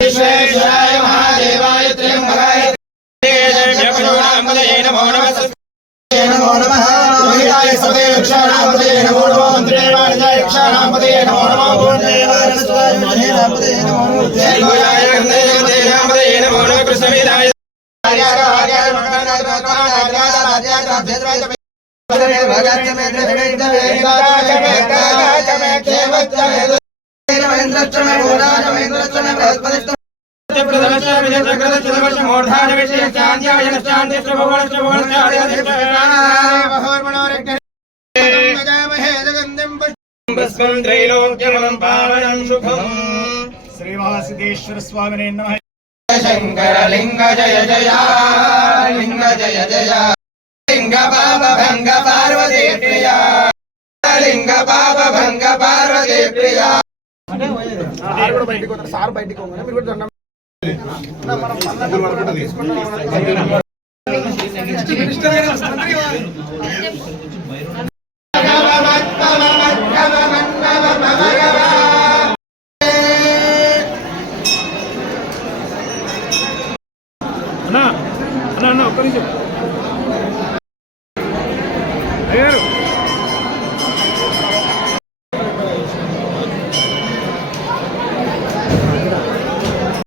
विश्वेश्वराय महादेवाय त्र्यंबकाय नमो नमः रोहिताय सदेक्षाणापते नमो नमः मंत्रेवाय क्षाणापते नमो नमः पूर्णदेवाय स्वामी नापते नमो नमः जयगुराय गंधेवते नापते नमो नमः कृष्णविदाय श्रीवासिदेश्वर स्वामिने नमः। शंकर लिंग जय जय लिंग जय जय लिंग बाबा भंग पार्वती प्रिया लिंग बाबा भंग पार्वती प्रिया सार बयटिకి సార్ బయటికి